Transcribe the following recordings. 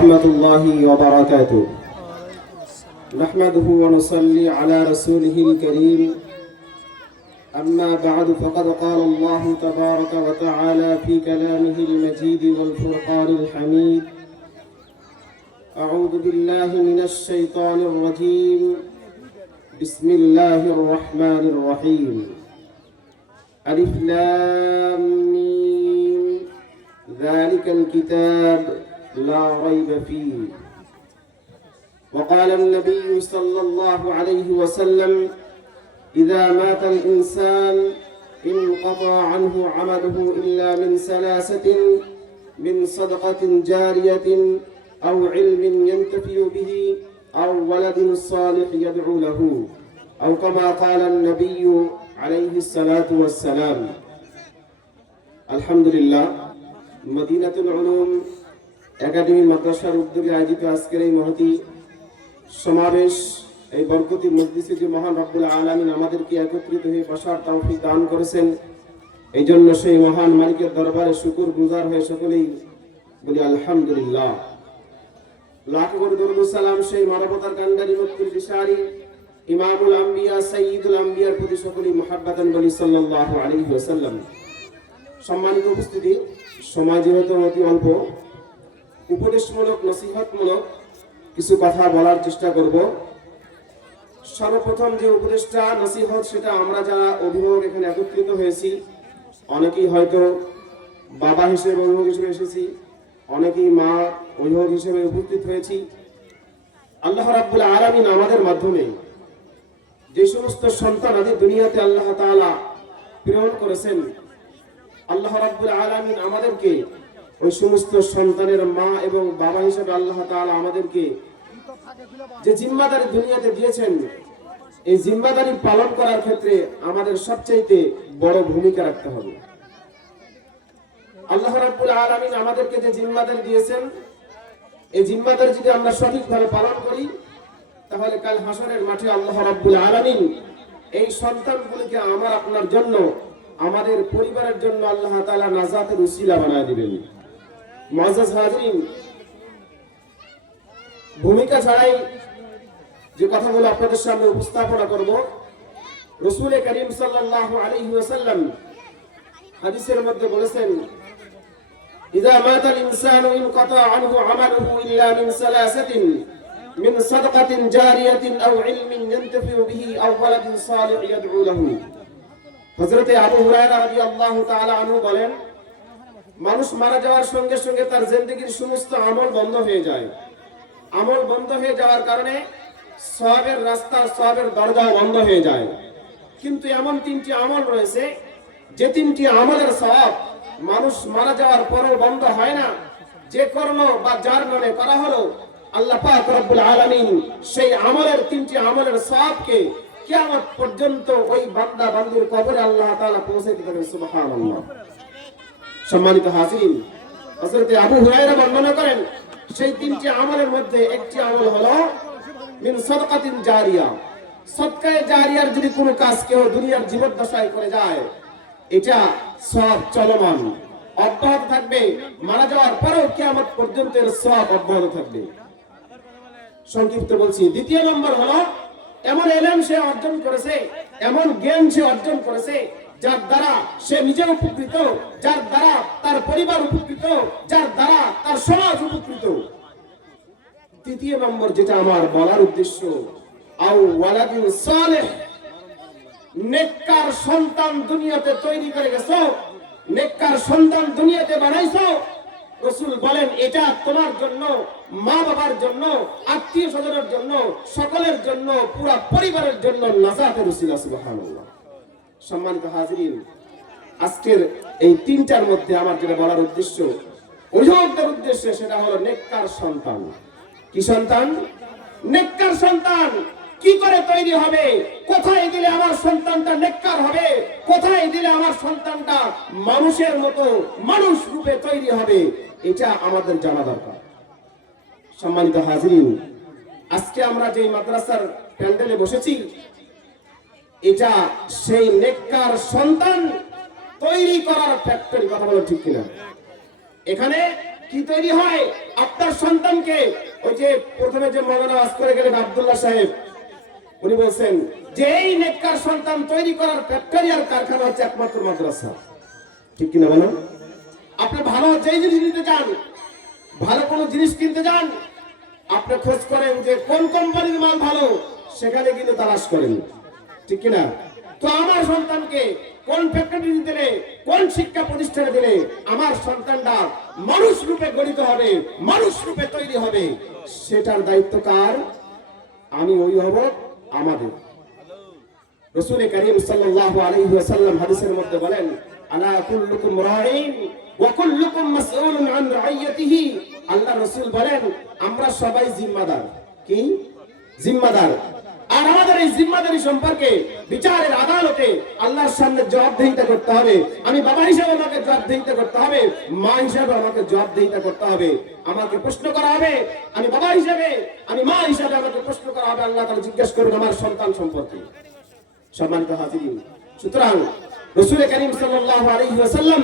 ورحمة الله وبركاته. نحمده ونصلي على رسوله الكريم. أما بعد فقد قال الله تبارك وتعالى في كلامه المجيد والفرقان الحميد: أعوذ بالله من الشيطان الرجيم. بسم الله الرحمن الرحيم. ألف لام ميم. ذلك الكتاب لا ريب فيه. وقال النبي صلى الله عليه وسلم: إذا مات الإنسان انقطع عنه عمله إلا من ثلاثة: من صدقة جارية أو علم ينتفع به أو ولد صالح يدعو له، أو كما قال النبي عليه الصلاة والسلام. الحمد لله. মদিনাতুল উলুম একাডেমি মাদ্রাসার উদ্যোগে আয়োজিত আজকের এই মহতি সমাবেশ, এই বরকতি মজলিসে যে মহান রব্বুল আলামিন আমাদেরকে একত্রিত হয়ে বসার তৌফিক দান করেছেন, এই জন্য সেই মহান মালিকের দরবারে শুকর গুজার হয়ে সকলেই বলি আলহামদুলিল্লাহ। লাখ কোটি দরুদ সালাম সেই মানবতার কান্ডারি মুক্তির বিশারি ইমামুল আম্বিয়া সাইয়্যিদুল আম্বিয়ার প্রতি সকলেই মুহাব্বাতান বলি সাল্লাল্লাহু আলাইহি ওয়াসাল্লাম। সম্মানিত উপস্থিতি, সময় যেহেতু অতি অল্প, উপদেশমূলক নসিহতমূলক কিছু কথা বলার চেষ্টা করব। সর্বপ্রথম যে উপদেশটা নসিহত, সেটা আমরা যারা অভিভাবক এখানে একত্রিত হয়েছি, অনেকেই হয়তো বাবা হিসেবে অভিভাবক হিসেবে এসেছি, অনেকেই মা অভিভাবক হিসেবে উপস্থিত হয়েছি। আল্লাহ রাব্বুল আলামিন আমাদের মাধ্যমে যে সমস্ত সন্তান আদি দুনিয়াতে আল্লাহ তাআলা প্রেরণ করেছেন, আল্লাহ রাব্বুল আলামিন আমাদেরকে ওই সমস্ত সন্তানের মা এবং বাবা হিসেবে আল্লাহ তাআলা আমাদেরকে যে জিম্মাদারি দুনিয়াতে দিয়েছেন, এই জিম্মাদারি পালন করার ক্ষেত্রে আমাদের সবচেয়ে বড় ভূমিকা রাখতে হবে। আল্লাহ রাব্বুল আলামিন আমাদেরকে যে জিম্মাদারি দিয়েছেন, এই জিম্মাদারি যদি আমরা সঠিকভাবে পালন করি, তাহলে কাল হাসরের মাঠে আল্লাহ রাব্বুল আলামিন এই সন্তানগুলোকে আমার আপনার জন্য, আমাদের পরিবারের জন্য আল্লাহ তাআলা নাজাতের উসিলা বানায় দিবেন। মুআজ্জাজ হাজিরিন, ভূমিকা ছাড়াই যে কথাগুলো আপনাদের সামনে উপস্থাপনা করব, রাসূল করিম সাল্লাল্লাহু আলাইহি ওয়াসাল্লাম হাদিসের মধ্যে বলেছেন: ইযা মাতাল ইনসানু ইনকাতা আনহু আমালুহু ইল্লা মিন সালাসাতিন: মিন সাদাকাতিন জারিয়াতিন আও ইলমিন ইয়ানতাফিউ বিহি আও ওয়ালাদিন সালিহ ইয়াদউ লাহু। হযরত আবু হুরায়রা রাদিয়াল্লাহু তাআলা আনহু বলেন, মানুষ মারা যাওয়ার সঙ্গে সঙ্গে তার জিন্দেগীর সমস্ত আমল বন্ধ হয়ে যায়। আমল বন্ধ হয়ে যাওয়ার কারণে সওয়াবের রাস্তা, সওয়াবের দরজা বন্ধ হয়ে যায়। কিন্তু এমন তিনটি আমল রয়েছে, যে তিনটি আমলের সওয়াব মানুষ মারা যাওয়ার পরও বন্ধ হয় না। যে কর্ম বা যার নামে করা হলো, আল্লাহ পাক রব্বুল আলামিন সেই আমলের, তিনটি আমলের সওয়াবকে কিয়ামত পর্যন্ত ওই বান্দা বান্দীর কবরে আল্লাহ তাআলা পৌঁছে দিবেন। সুবহানাল্লাহ। সম্মানিত হাজিরিন, হযরত আবু হুরায়রা বর্ণনা করেন, সেই তিনটি আমলের মধ্যে একটি আমল হলো মিন সাদাকাতিন জারিয়া। সদকায়ে জারিয়ার যদি কোনো কাজ কেউ দুনিয়ার জীবদ্দশায় করে যায়, এটা সব চলমান অব্যাহত থাকবে, মারা যাওয়ার পরেও কিয়ামত পর্যন্ত এর সওয়াব অব্যাহত থাকবে। সংক্ষিপ্ত বলছি, দ্বিতীয় নম্বর হলো এমন ইলম সে অর্জন করেছে, এমন জ্ঞান সে অর্জন করেছে, যার দ্বারা সে নিজে উপকৃত, যার দ্বারা তার পরিবার উপকৃত, যার দ্বারা তার সমাজ উপকৃত। তৃতীয় নম্বর যেটা আমার বলার উদ্দেশ্য, আও ওয়ালাদিন সালেহ, নেককার সন্তান দুনিয়াতে তৈরি করে গেছো, নেককার সন্তান দুনিয়াতে বানাইছো। রাসূল বলেন, এটা তোমার জন্য, মা বাবার জন্য, আত্মীয় স্বজনের জন্য, সকলের জন্য, পুরো পরিবারের জন্য নাজাতের উসিলা। সুবহানাল্লাহ। সম্মানিত হাজিরিন, আজকের এই তিনটার মধ্যে আমার যেটা বলার উদ্দেশ্য, অভিভাবকদের উদ্দেশ্য, সেটা হলো নেককার সন্তান। কি সন্তান? নেককার সন্তান কি করে তৈরি হবে? কোথায় দিলে আমার সন্তানটা নেককার হবে? কোথায় দিলে আমার সন্তানটা মানুষের মতো, মানুষ রূপে তৈরি হবে? এটা আমাদের জানা দরকার। সম্মানিত হাজিরিন, আজকে আমরা যে মাদ্রাসার প্যান্ডেলে বসেছি, এটা সেই নেককার সন্তান তৈরি করার ফ্যাক্টরি। কথা বলো ঠিক কিনা? এখানে কি তৈরি হয়? আপনার সন্তানকে, ওই যে প্রথমে যে মৌলানা ওয়াজ করে গেলেন আব্দুল্লাহ সাহেব, উনি বলছেন যে এই নেককার সন্তান তৈরি করার ফ্যাক্টরি আর কারখানা হচ্ছে একমাত্র মাদ্রাসা। ঠিক কিনা বলেন? আপনি ভালো যেই জিনিস নিতে চান, ভালো কোনো জিনিস কিনতে যান, আপনি খোঁজ করেন যে কোন কোম্পানির মাল ভালো, সেখানে কিন্তু তালাশ করেন। ঠিক কিনা? তো আমার সন্তানকে কোন ফ্যাক্টরি দিলে, কোন শিক্ষা প্রতিষ্ঠানে দিলে আমার সন্তানটা মানুষ রূপে গঠিত হবে, মানুষ রূপে তৈরি হবে, সেটার দায়িত্ব কার? আমি অভিভাবক, আমাদের। রাসূল কারীম সাল্লাল্লাহু আলাইহি ওয়াসাল্লাম হাদিসের মধ্যে বলেন, আলা কুল্লুকুম রাঈন ওয়া কুল্লুকুম মাসউলুন আন রাইয়াতিহি। আল্লাহ রাসূল বলেন, আমরা সবাই জিম্মাদার। কি? জিম্মাদার। আর আমাদের এই জিম্মাদারি সম্পর্কে বিচারের আদালতে আল্লাহর সামনে জবাবদিহিতা করতে হবে। আমি বাবা হিসেবে আমাকে জবাবদিহিতা করতে হবে, মা হিসেবে আমাকে জবাবদিহিতা করতে হবে। আমাকে প্রশ্ন করা হবে, আমি বাবা হিসেবে, আমি মা হিসেবে আমাকে প্রশ্ন করা হবে। আল্লাহ তাআলা জিজ্ঞেস করবেন আমার সন্তান সম্পর্কে। সম্মানিত হাজিরিন, সুতরাং রাসূল কারীম সাল্লাল্লাহু আলাইহি ওয়াসাল্লাম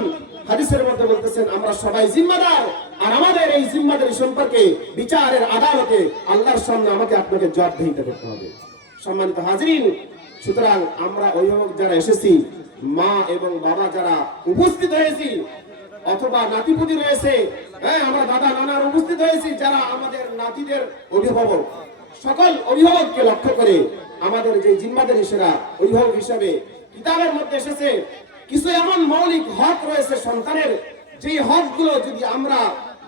হাদিসের মধ্যে বলতেছেন, আমরা সবাই জিম্মাদার, আর আমাদের এই জিম্মাদারি সম্পর্কে বিচারের আদালতে আল্লাহর সামনে আমাকে আপনাকে জবাবদিহিতা করতে হবে। সম্মানিত হাজিরিন, সুতরাং আমরা অভিভাবক যারা এসেছি, মা এবং বাবা যারা উপস্থিত হয়েছি, অথবা নাতিপুতি রয়েছে, হ্যাঁ আমরা দাদা নানার উপস্থিত হয়েছি, যারা আমাদের নাতিদের অভিভাবক, সকল অভিভাবককে লক্ষ্য করে আমাদের যে জিম্মাদারি সেরা অভিভাবক হিসাবে কিতাবের মধ্যে এসেছে কিছু এমন মৌলিক হক রয়েছে সন্তানের, যে হকগুলো যদি আমরা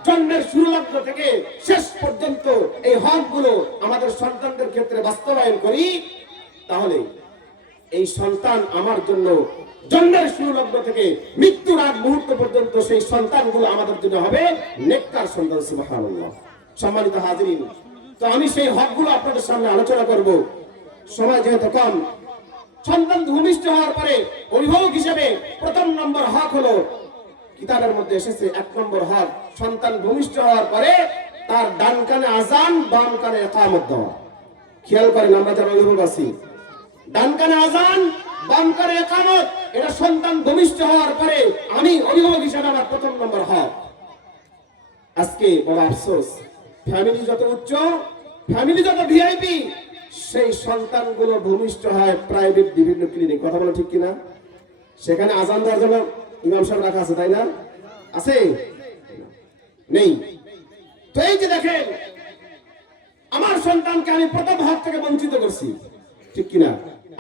জন্মের শুরুলগ্ন থেকে শেষ পর্যন্ত এই হকগুলো আমাদের সন্তানদের ক্ষেত্রে বাস্তবায়ন করি, তাহলে এই সন্তান আমার জন্য জন্মের শুরুলগ্ন থেকে মৃত্যুর আগ মুহূর্ত পর্যন্ত সেই সন্তানগুলো আমাদের জন্য হবে নেককার সন্তান। সুবহানাল্লাহ। সম্মানিত হাজিরিন, তো আমি সেই হকগুলো আপনাদের সামনে আলোচনা করব। সময় যেহেতু কম, সন্তান ভূমিষ্ঠ হওয়ার পরে অভিভাবক হিসেবে প্রথম নম্বর হক হলো, কিতাবের মধ্যে এসেছে 1 নম্বর হক, সন্তান ভূমিষ্ঠ হওয়ার পরে তার ডান কানে আযান, বাম কানে ইকামত দেওয়া। খেয়াল করেন, আমরা যারা অভিভাবক আছি, ডান কানে আযান, বাম কানে ইকামত, এটা সন্তান ভূমিষ্ঠ হওয়ার পরে আমি অভিভাবক হিসেবে আমার প্রথম নম্বর হক। আজকে বড় আফসোস, ফ্যামিলি যত উচ্চ, ফ্যামিলি যত ভিআইপি, সেই সন্তানগুলো ভূমিষ্ঠ হয় প্রাইভেট বিভিন্ন ক্লিনিক। কথা বলো ঠিক কিনা? সেখানে আযান দেওয়ার জন্য ইমাম সাহেব রাখা আছে, তাই না? আছে? নেই। তো এই যে দেখেন, আমার সন্তানকে আমি প্রথম হক থেকে বঞ্চিত করছি। ঠিক কিনা?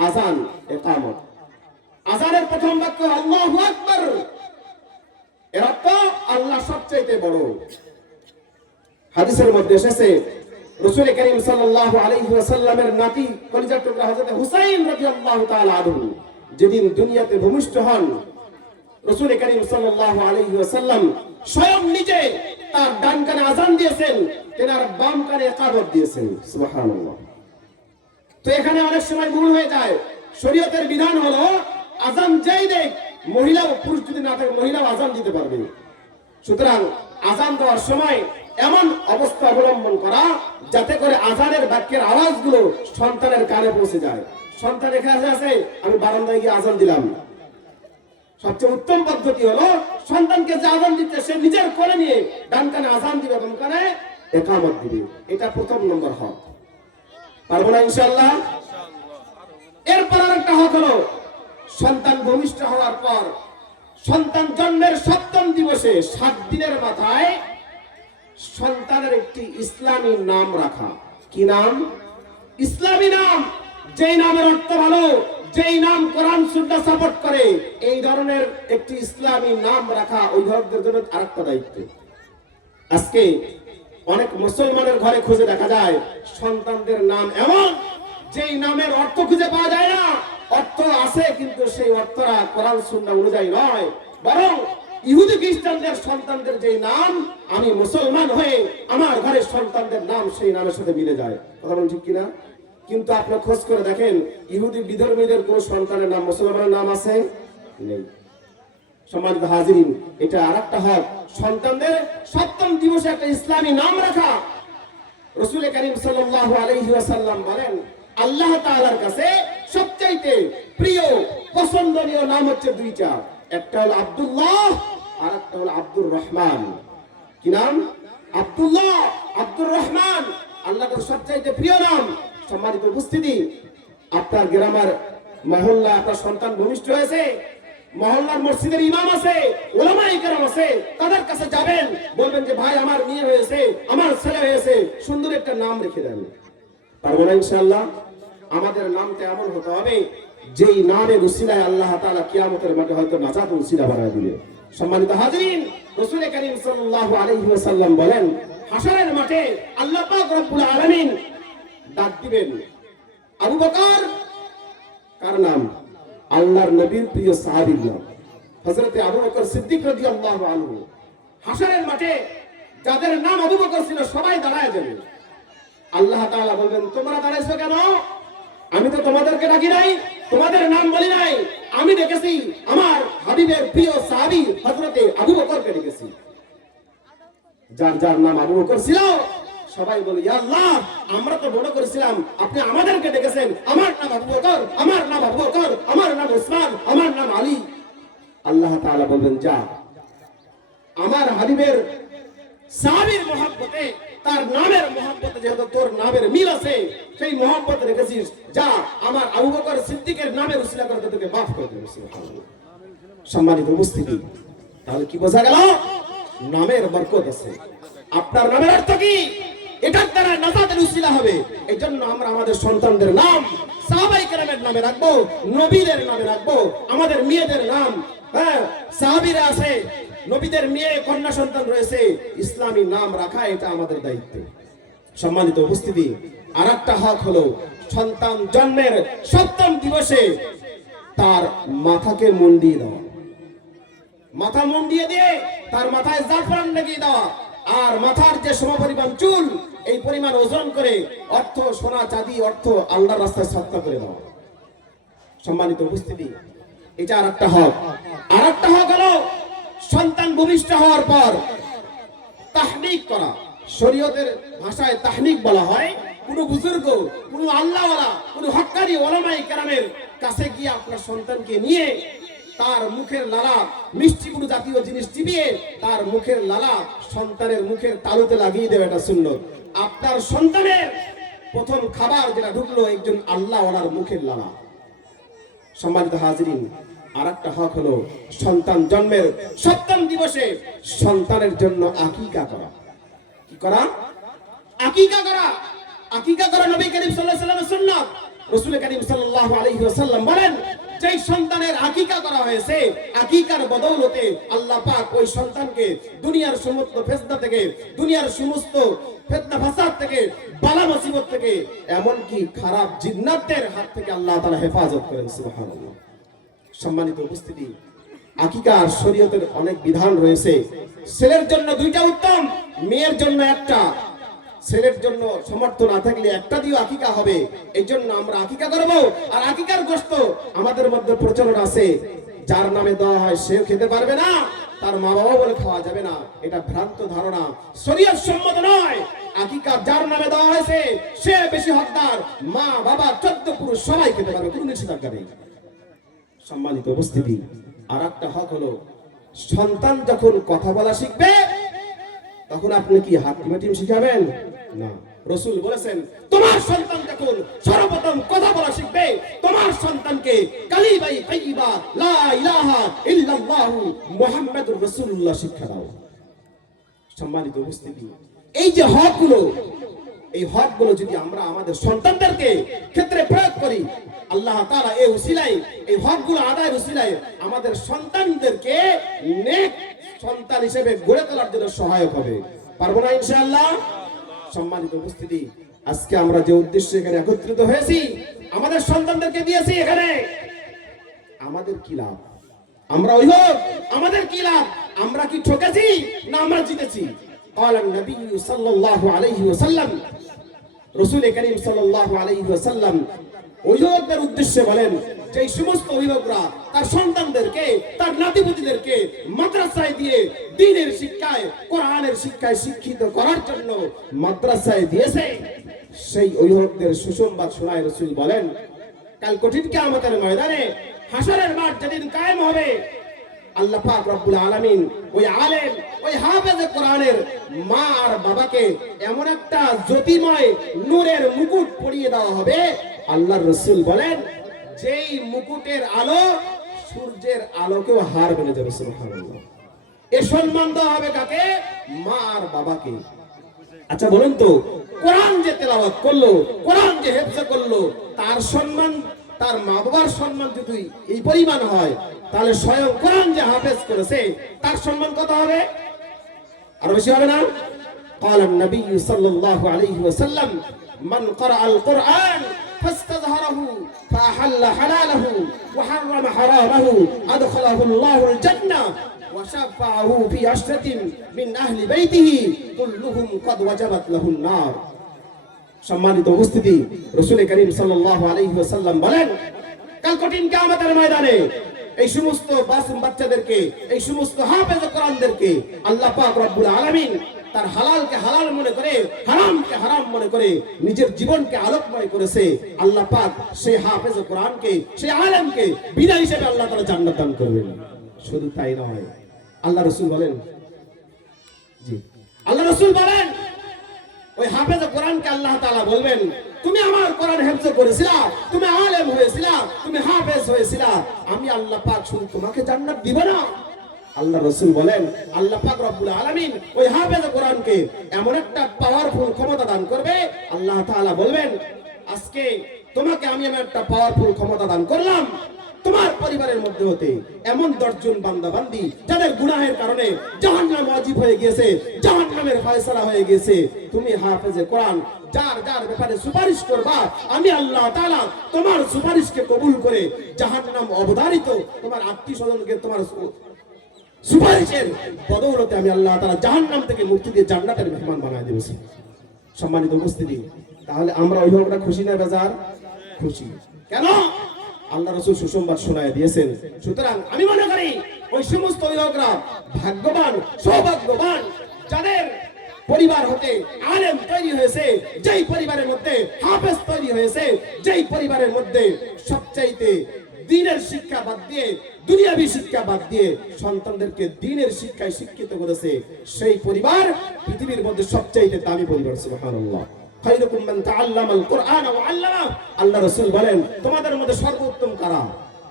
আযান, ইকামত। আযানের প্রথম বাক্য আল্লাহু আকবার, এর অর্থ আল্লাহ সবচেয়ে বড়। হাদিসের মধ্যে এসেছে, রাসূল কারীম সাল্লাল্লাহু আলাইহি ওয়াসাল্লামের নাতি কলিজার টুকরা হযরত হুসাইন রাদিয়াল্লাহু তাআলা আনহু যেদিন দুনিয়াতে ভূমিষ্ঠ হন, রাসূল কারীম সাল্লাল্লাহু আলাইহি ওয়াসাল্লাম স্বয়ং নিজে তার ডান কানে আযান দিয়েছেন, তেনার বাম কানে ইকামত দিয়েছেন। সুবহানাল্লাহ। তো এখানে অনেক সময় ভুল হয়ে যায়। শরীয়তের বিধান হলো আযান যেই দেখ, মহিলা ও পুরুষ যদি না থাকে, মহিলাও আযান দিতে পারবে। সুতরাং আযান দেওয়ার সময় এমন অবস্থা অবলম্বন করা যাতে করে আযানের বাক্যের আওয়াজগুলো সন্তানের কানে পৌঁছে যায়। সন্তান এখানে আছে, আমি বারান্দায় গিয়ে আযান দিলাম, সবচেয়ে উত্তম পদ্ধতি হলো সন্তানকে যে আযান দিচ্ছে সে নিজের কোলে নিয়ে ডান কানে আযান দিবে, বাম কানে ইকামত দিবে। এটা প্রথম নম্বর হক। পারবো না ইনশাআল্লাহ? এরপর আরেকটা হক হলো, সন্তান ভূমিষ্ঠ হওয়ার পর সন্তান জন্মের 7ম দিবসে 7 দিনের মাথায় সন্তানের একটি ইসলামী নাম রাখা। কি নাম? ইসলামী নাম। যেই নামের অর্থ ভালো, যেই নাম কোরআন সুন্নাহ সাপোর্ট করে, এই ধরনের একটি ইসলামী নাম রাখা অভিভাবকদের জন্য আরেকটা দায়িত্ব। আজকে অনেক মুসলমানের ঘরে খুঁজে দেখা যায় সন্তানদের নাম এমন যেই নামের অর্থ খুঁজে পাওয়া যায় না। অর্থ আছে কিন্তু সেই অর্থরা কোরআন সুন্নাহ অনুযায়ী নয়, বরং ইহুদি খ্রিস্টানদের সন্তানদের যে নাম, আমি মুসলমান হয়ে আমার ঘরের সন্তানদের নাম সেই নামের সাথে মিলে যায়। কথা বলেন ঠিক কিনা? কিন্তু আপনি খোঁজ করে দেখেন, ইহুদি বিধর্মীদের কোন সন্তানের নাম মুসলমানের নাম আছে? নেই। সম্মানিত হাজিরিন, এটা আরেকটা হক, সন্তানদের 7ম দিবসে একটা ইসলামী নাম রাখা। রাসূল কারীম সাল্লাল্লাহু আলাইহি ওয়াসাল্লাম বলেন, আল্লাহ তাআলার কাছে সবচাইতে প্রিয় পছন্দনীয় নাম হচ্ছে 2টা, একটা হলো আব্দুল্লাহ আর একটা হলো আব্দুর রহমান। কি নাম? আব্দুল্লাহ, আব্দুর রহমান, আল্লাহর সবচাইতে প্রিয় নাম। সম্মানিত উপস্থিতি, আপনার গ্রামের মহল্লা আপনার সন্তান ভূমিষ্ঠ হয়েছে, মহল্লার মসজিদের ইমাম আছে, ওলামায়ে কেরাম আছে, তাদের কাছে যাবেন, বলবেন যে ভাই আমার মেয়ে হয়েছে, আমার ছেলে হয়েছে, সুন্দর একটা নাম রেখে দেন। পারবো না ইনশাআল্লাহ? আমাদের নামটা এমন হতে হবে যেই নামের উসিলায় আল্লাহ তাআলা কিয়ামতের মাঠে হয়তো নাজাত উসিলা বানায় দিবে। সম্মানিত হাজিরিন, রাসূল করিম সাল্লাল্লাহু আলাইহি ওয়াসাল্লাম বলেন, হাশরের মাঠে আল্লাহ পাক রব্বুল আলামিন ডাক দিবেন, আবু বকর, কার নাম? আল্লাহর নবীর প্রিয় সাহাবীর নাম, হযরত আবু বকর সিদ্দিক রাদিয়াল্লাহু আনহু। হাশরের মাঠে যাদের নাম আবু বকর ছিল সবাই দাঁড়ায় যাবে। আল্লাহ তাআলা বলবেন, তোমরা দাঁড়াইছো কেন? আমি তো তোমাদেরকে ডাকি নাই, তোমাদের নাম বলি নাই, আমি ডেকেছি আমার হাবিবের প্রিয় সাহাবী হযরত আবু বকরকে ডেকেছি। যার যার নাম আবু বকর ছিল সবাই বলে, ইয়া আল্লাহ, আমরা তো মনে করেছিলাম আপনি আমাদেরকে ডেকেছেন, আমার নাম আবু বকর, আমার নাম আবু বকর, আমার নাম উসমান, আমার নাম আলী। আল্লাহ তাআলা বলবেন, যা, আমার হাবিবের সাহাবীর মহব্বতে, তার নামের মহব্বতে যেহেতু তোর নামের মিল আছে, সেই মহব্বত রেখেছিস, যা আমার আবু বকর সিদ্দিকের নামের উসিলা করে তোকে মাফ করে দেব। সম্মানিত উপস্থিতি, তাহলে কি বোঝা গেল? নামের বরকত আছে। আপনার নামের অর্থ কি? এটার দ্বারা নাজাতের উসিলা হবে। এই জন্য আমরা আমাদের সন্তানদের নাম সাহাবায়ে কেরামের নামে রাখবো, নবীদের নামে রাখবো। আমাদের মেয়েদের নাম, হ্যাঁ, সাহাবীরা আছে, নবীদের মেয়ে কন্যা সন্তান রয়েছে, ইসলামী নাম রাখা এটা আমাদের দায়িত্ব। সম্মানিত উপস্থিতি, আরেকটা হক হলো সন্তান জন্মের ৭ম দিবসে তার মাথাকে মুন্ডিয়ে দেওয়া। মাথা মুন্ডিয়ে দিয়ে তার মাথায় জাফরান লাগিয়ে দেওয়া, আর মাথার যে সমপরিমাণ চুল এই পরিমাণ ওজন করে অর্থ সোনা চাঁদি অর্থ আল্লাহর রাস্তায় সৎকা করে দেওয়া। সম্মানিত উপস্থিতি, এটা আরেকটা হক। আরেকটা হক হলো সন্তান ভূমিষ্ঠ হওয়ার পর তাহনিক করা। শরীয়তের ভাষায় তাহনিক বলা হয়, কোন বুজুর্গ, কোন আল্লাহওয়ালা, কোন হক্কানি ওলামায়ে কেরামের কাছে গিয়ে আপনার সন্তানকে নিয়ে তার মুখের লালা মিষ্টি কোনো জাতীয় জিনিস চিবিয়ে তার মুখের লালা সন্তানের মুখের তালুতে লাগিয়ে দেবে, এটা সুন্নত। আপনার সন্তানের প্রথম খাবার যেটা ঢুকলো একজন আল্লাহওয়ালার মুখের লালা। সম্মানিত হাজিরিন, আরেকটা হক হলো সন্তান জন্মের ৭ম দিবসে সন্তানের জন্য আকিকা করা। কি করা? আকিকা করা। আকিকা করা নবী করিম সাল্লাল্লাহু আলাইহি ওয়াসাল্লামের সুন্নাত। রাসূল করিম সাল্লাল্লাহু আলাইহি ওয়াসাল্লাম বলেন, যেই সন্তানের আকিকা করা হয়েছে, আকিকার বদৌলতে আল্লাহ পাক ওই সন্তানকে দুনিয়ার সমস্ত ফিতনা থেকে, দুনিয়ার সমস্ত ফিতনা ফাসাদ থেকে, বালা মুসিবত থেকে, এমনকি খারাপ জিন্নাতদের হাত থেকে আল্লাহ তাআলা হেফাজত করেন। সুবহানাল্লাহ। সম্মানিত উপস্থিতি, আকিকার শরীয়তের অনেক বিধান রয়েছে। ছেলের জন্য 2টা উত্তম, মেয়ের জন্য 1টা। ছেলের জন্য সমর্থ না থাকলে 1টা দিয়ে আকিকা হবে, এই জন্য আমরা আকিকা করব। আর আকিকার গোশত আমাদের মধ্যে প্রচলন আছে, যার নামে দেওয়া হয় সেও খেতে পারবে না, তার মা বাবা বলে খাওয়া যাবে না, এটা ভ্রান্ত ধারণা, শরীয়ত সম্মত নয়। আকিকা যার নামে দেওয়া হয়েছে সে বেশি হকদার, মা বাবা 14 পুরুষ সবাই খেতে পারবে, কোনো নিষেধাজ্ঞা নেই। সম্মানিত উপস্থিতি, আরেকটা হক হলো সন্তান যখন কথা বলা শিখবে তখন আপনি কি হাতিমাটিম শিখাবেন? না। রাসূল বলেছেন, তোমার সন্তান যখন সর্বপ্রথম কথা বলা শিখবে, তোমার সন্তানকে কালিমায়ে তাইয়্যিবা লা ইলাহা ইল্লাল্লাহু মুহাম্মাদুর রাসূলুল্লাহ শিক্ষা দাও। সম্মানিত উপস্থিতি, এই যে হকগুলো, এই হকগুলো যদি আমরা আমাদের সন্তানদেরকে ক্ষেত্রে প্রয়োগ করি, আল্লাহ তাআলা এই উসিলায়, এই হকগুলো আদায়ের উসিলায় আমাদের সন্তানদেরকে নেক সন্তান হিসেবে গড়ে তোলার জন্য সহায়ক হবে। পারবো না ইনশাআল্লাহ? সম্মানিত উপস্থিতি, আজকে আমরা যে উদ্দেশ্যে এখানে একত্রিত হয়েছি, আমাদের সন্তানদেরকে দিয়েছি এখানে, আমাদের কি লাভ? আমরা ওই হোক, আমাদের কি লাভ? আমরা কি ঠকেছি না আমরা জিতেছি? ক্বালা নবী সাল্লাল্লাহু আলাইহি ওয়াসাল্লাম, রাসূল করিম সাল্লাল্লাহু আলাইহি ওয়াসাল্লাম অভিভাবকদের উদ্দেশ্যে বলেন, যে সমস্ত অভিভাবকরা তার সন্তানদেরকে, তার নাতিপুতিদেরকে মাদ্রাসায় দিয়ে দ্বীনের শিক্ষায়, কোরআনের শিক্ষায় শিক্ষিত করার জন্য মাদ্রাসায় দিয়েছে, সেই অভিভাবকদের সুসংবাদ শোনায় রাসূল বলেন, কাল কঠিন কিয়ামতের ময়দানে, হাসরের মাঠ যেদিন কায়েম হবে, আল্লাহ পাক রব্বুল আলামিন ওই আলেম, ওই হাফেজে কোরআনের মা আর বাবাকে এমন একটা জ্যোতিময় নূরের মুকুট পরিয়ে দেওয়া হবে। আল্লাহর রাসূল বলেন যেই মুকুটের আলো সূর্যের আলোকেও হার মেনে যাবে। সুবহানাল্লাহ। এ সম্মান দেওয়া হবে কাকে? মা আর বাবাকে। আচ্ছা বলুন তো, কোরআন যে তেলাওয়াত করলো, কোরআন যে হেফজ করলো, তার সম্মান, তার মা বাবার সম্মান যদি এই পরিমাণ হয়, তাহলে স্বয়ং কোরআন যে হাফেজ করেছে তার সম্মান কত হবে? আর বেশি হবে না? قال النبي صلى الله عليه وسلم من قرأ القرآن فاستظهره فأحل حلاله وحرم حرامه أدخله الله الجنة وشفعه في عشرة من أهل بيته كلهم قد وجبت له النار। সম্মানিত উপস্থিতি, রাসূল করিম সাল্লাল্লাহু আলাইহি ওয়াসাল্লাম বলেন কাল কঠিন কিয়ামতের ময়দানে এই সমস্ত মাসুম বাচ্চাদেরকে, এই সমস্ত হাফেজ কোরআনদেরকে আল্লাহ পাক রব্বুল আলামিন তার হালালকে হালাল মনে করে, হারামকে হারাম মনে করে নিজের জীবনকে আলোকময় করেছে। আল্লাহ পাক সেই হাফেজ কোরআনকে, সেই আলেমকে বিনা হিসেবে আল্লাহ তাআলা জান্নাত দান করবেন। শুধু তাই নয়, আল্লাহ রাসূল বলেন, জি আল্লাহ রাসূল বলেন ওই হাফেজ কোরআনকে আল্লাহ তাআলা বলবেন তুমি আমার কোরআন হেফজ করেছিলা, তুমি আলেম হয়েছিলা, তুমি হাফেজ হয়েছিলা, আমি আল্লাহ পাক শুধু তোমাকে জান্নাত দিব না। আল্লাহ রাসূল বলেন আল্লাহ পাক রব্বুল আলামিন ওই হাফেজ কোরআনকে এমন একটা পাওয়ারফুল ক্ষমতা দান করবে। আল্লাহ তাআলা বলবেন আজকে তোমাকে আমি এমন একটা পাওয়ারফুল ক্ষমতা দান করলাম, তোমার পরিবারের মধ্যে হতে এমন 10 জন বান্দা বান্দি যাদের গুনাহের কারণে জাহান্নাম ওয়াজিব হয়ে গিয়েছে, জাহান্নামের ফয়সালা হয়ে গিয়েছে, তুমি হাফেজে কোরআন যার যার ব্যাপারে সুপারিশ করবা, আমি আল্লাহ তাআলা তোমার সুপারিশকে কবুল করে জাহান্নাম অবধারিত তোমার আত্মীয়স্বজনকে তোমার সুপারিশের বদৌলতে আমি আল্লাহ তাআলা জাহান্নাম থেকে মুক্তি দিয়ে জান্নাতের মেহমান বানায় দেব। সম্মানিত উপস্থিতি, তাহলে আমরা অভিভাবকরা খুশি না বেজার? খুশি। কেন? আল্লাহ রাসূল সুসংবাদ শোনায় দিয়েছেন। সুতরাং আমি মনে করি ওই সমস্ত অভিভাবকরা ভাগ্যবান, সৌভাগ্যবান যাদের পরিবার হতে আলেম তৈরি হয়েছে, যেই পরিবারের মধ্যে হাফেজ তৈরি হয়েছে, যেই পরিবারের মধ্যে সবচাইতে দ্বীনের শিক্ষা বাদ দিয়ে, দুনিয়াবী শিক্ষা বাদ দিয়ে সন্তানদেরকে দ্বীনের শিক্ষায় শিক্ষিত করেছে, সেই পরিবার পৃথিবীর মধ্যে সবচাইতে দামি পরিবার। সুবহানাল্লাহ। খায়রুকুম মান তাআল্লামাল কুরআন ওয়া আল্লামা। আল্লাহ রাসূল বলেন তোমাদের মধ্যে সর্বোত্তম কারা?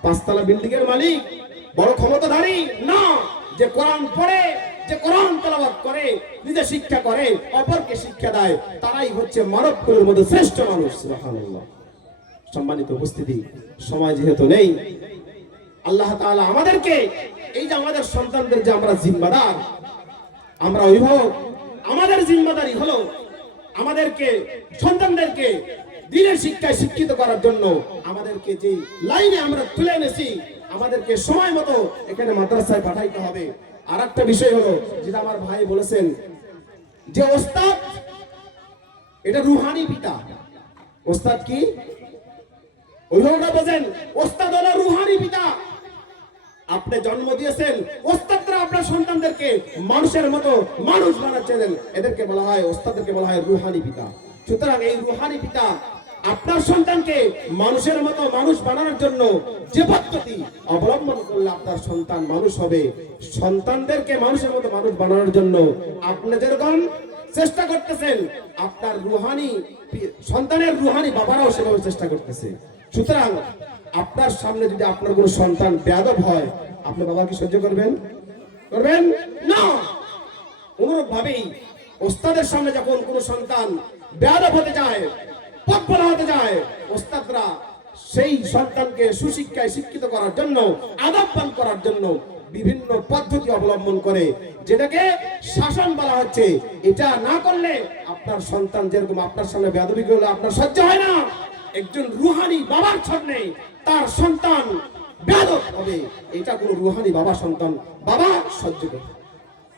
5 তলা বিল্ডিং এর মালিক, বড় ক্ষমতাধারী না, যে কোরআন পড়ে, যে কোরআন তেলাওয়াত করে, নিজে শিক্ষা করে, অপরকে শিক্ষা দেয়, তারাই হচ্ছে মানবকুলের মধ্যে শ্রেষ্ঠ মানুষ। সুবহানাল্লাহ। সম্মানিত উপস্থিতি, সময় যেহেতু নেই, আল্লাহ তাআলা আমাদেরকে এই যে আমাদের সন্তানদের যে আমরা জিম্মাদার, আমরা অভিভাবক, আমাদের জিম্মাদারি হলো আমাদেরকে সন্তানদেরকে দ্বীনের শিক্ষায় শিক্ষিত করার জন্য আমাদেরকে যে লাইনে আমরা তুলে এনেছি, আমাদেরকে সময় মতো এখানে মাদ্রাসায় পাঠাইতে হবে। আর একটা বিষয় হলো যেটা আমার ভাই বলেছেন যে ওস্তাদ এটা রুহানি পিতা। ওস্তাদ কি? অভিভাবকরা বোঝেন ওস্তাদ হলো রুহানি পিতা। আপনি জন্ম দিয়েছেন, ওস্তাদরা আপনার সন্তানদেরকে মানুষের মতো মানুষ বানাচ্ছেন, এদেরকে বলা হয়, ওস্তাদদেরকে বলা হয় রুহানি পিতা। সুতরাং এই রুহানি পিতা আপনার সন্তানকে মানুষের মতো মানুষ বানানোর জন্য যে পদ্ধতি অবলম্বন করলে আপনার সন্তান মানুষ হবে, সন্তানদেরকে মানুষের মতো মানুষ বানানোর জন্য আপনি যেরকম চেষ্টা করতেছেন, আপনার রুহানি সন্তানের রুহানি বাবারাও সেভাবে চেষ্টা করতেছে। সুতরাং আপনার সামনে যদি আপনার কোনো সন্তান বেয়াদব হয়, আপনি বাবা কি সহ্য করবেন? করবেন না। অনুরূপ ভাবেই ওস্তাদের সামনে যখন কোনো সন্তান বেয়াদব হতে যায়, পথভ্রষ্ট হতে যায়, ওস্তাদরা সেই সন্তানকে সুশিক্ষায় শিক্ষিত করার জন্য, আদববান করার জন্য বিভিন্ন পদ্ধতি অবলম্বন করে, যেটাকে শাসন বলা হচ্ছে। এটা না করলে আপনার সন্তান যেরকম আপনার সামনে বেয়াদবি করলে আপনার সহ্য হয় না, একজন রুহানি বাবার সামনে তার সন্তান বেয়াদব হবে, এটা কোনো রুহানি বাবা সন্তান বাবা সহ্য করে।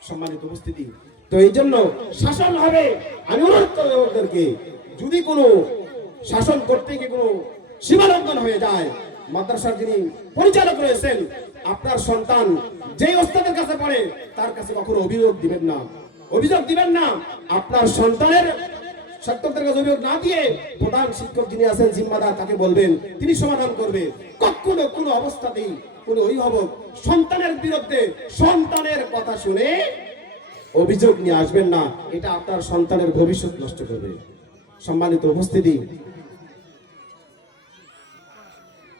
সম্মানিত উপস্থিতি, তো এই জন্য শাসন হবে। আমি অনুরোধ করব ওদেরকে, যদি কোনো শাসন করতে গিয়ে কোনো সীমালঙ্ঘন হয়ে যায়, মাদ্রাসার যিনি পরিচালক রয়েছেন, আপনার সন্তান যেই ওস্তাদের কাছে পড়ে তার কাছে কখনো অভিযোগ দিবেন না, অভিযোগ দিবেন না। আপনার সন্তানের শিক্ষকদের কাছে অভিযোগ না দিয়ে প্রধান শিক্ষক যিনি আছেন জিম্মাদার, তাকে বলবেন, তিনি সমাধান করবে। কখনো কোনো অবস্থাতেই কোন অভিভাবক সন্তানের বিরুদ্ধে সন্তানের কথা শুনে অভিযোগ নিয়ে আসবেন না, এটা আপনার সন্তানের ভবিষ্যৎ নষ্ট করবে। সম্মানিত উপস্থিতি,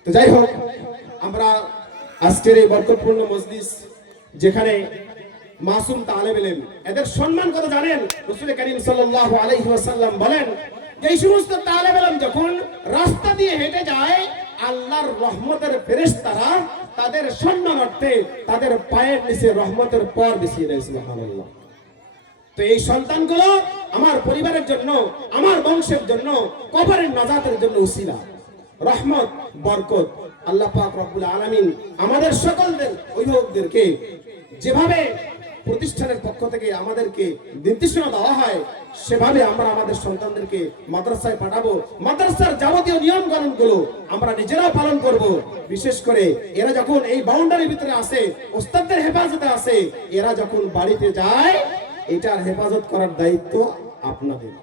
তো যাই হোক, আমরা আজকের এই বরকতপূর্ণ মজলিস যেখানে মাসুম তালেব ইলম, এদের সম্মান কত জানেন? রাসূল করিম সাল্লাল্লাহু আলাইহি ওয়াসাল্লাম বলেন যে এই সমস্ত তালেব ইলম যখন রাস্তা দিয়ে হেঁটে যায়, আল্লাহর রহমতের ফেরেশতারা তাদের সম্মানার্থে তাদের পায়ের নিচে রহমতের পর বিছিয়ে দেয়। সুবহানাল্লাহ। তো এই সন্তানগুলো আমার পরিবারের জন্য, আমার বংশের জন্য, কবরের নাজাতের জন্য উসিলা, রহমত, বরকত। আল্লাহ পাক রব্বুল আলামিন আমাদের সকলদের অভিভাবকদেরকে যেভাবে প্রতিষ্ঠানের পক্ষ থেকে আমাদেরকে নির্দেশনা দেওয়া হয়, সেভাবে আমরা আমাদের সন্তানদেরকে মাদ্রাসায় পাঠাবো। মাদ্রাসার যাবতীয় নিয়ম কানুনগুলো আমরা নিজেরাও পালন করব। বিশেষ করে এরা যখন এই বাউন্ডারির ভিতরে আসে, ওস্তাদদের হেফাজতে আসে, এরা যখন বাড়িতে যায়, এটার হেফাজত করার দায়িত্ব আপনাদের।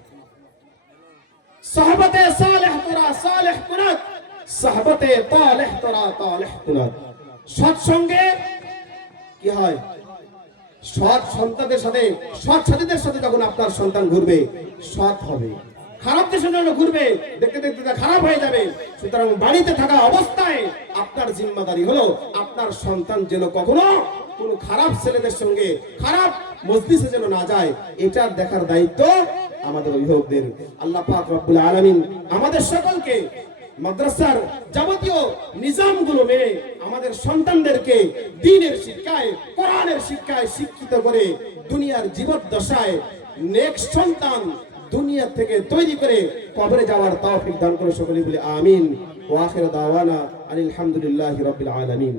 সাহাবাতে সালেহ তোরা সালেহ কুনাত, সাহাবাতে তালেহ তোরা তালেহ কুনাত। সৎসঙ্গে কি হয়? সৎ সন্তানদের সাথে, সৎ সাথীদের সাথে যখন আপনার সন্তান ঘুরবে, সৎ হবে। খারাপ দেশের জন্য ঘুরবে, দেখতে দেখতে খারাপ হয়ে যাবে। সুতরাং বাড়িতে থাকা অবস্থায় আপনার জিম্মাদারি হলো আপনার সন্তান যেন কখনো কোনো খারাপ ছেলেদের সঙ্গে, খারাপ মজলিসে যেন না যায়, এটার দেখার দায়িত্ব আমাদের অভিভাবকদের। আল্লাহ পাক রব্বুল আলামিন আমাদের সকলকে মাদ্রাসার যাবতীয় নিজামগুলো মেনে আমাদের সন্তানদেরকে দ্বীনের শিক্ষায়, কোরআনের শিক্ষায় শিক্ষিত করে দুনিয়ার জীবদ্দশায় নেক্সট সন্তান দুনিয়া থেকে তৈরি করে কবরে যাওয়ার তৌফিক দান করে। সকলে বলে আমিন। ওয়া আখিরু দাওয়ানা আনিল হামদুলিল্লাহি রাব্বিল আলামিন।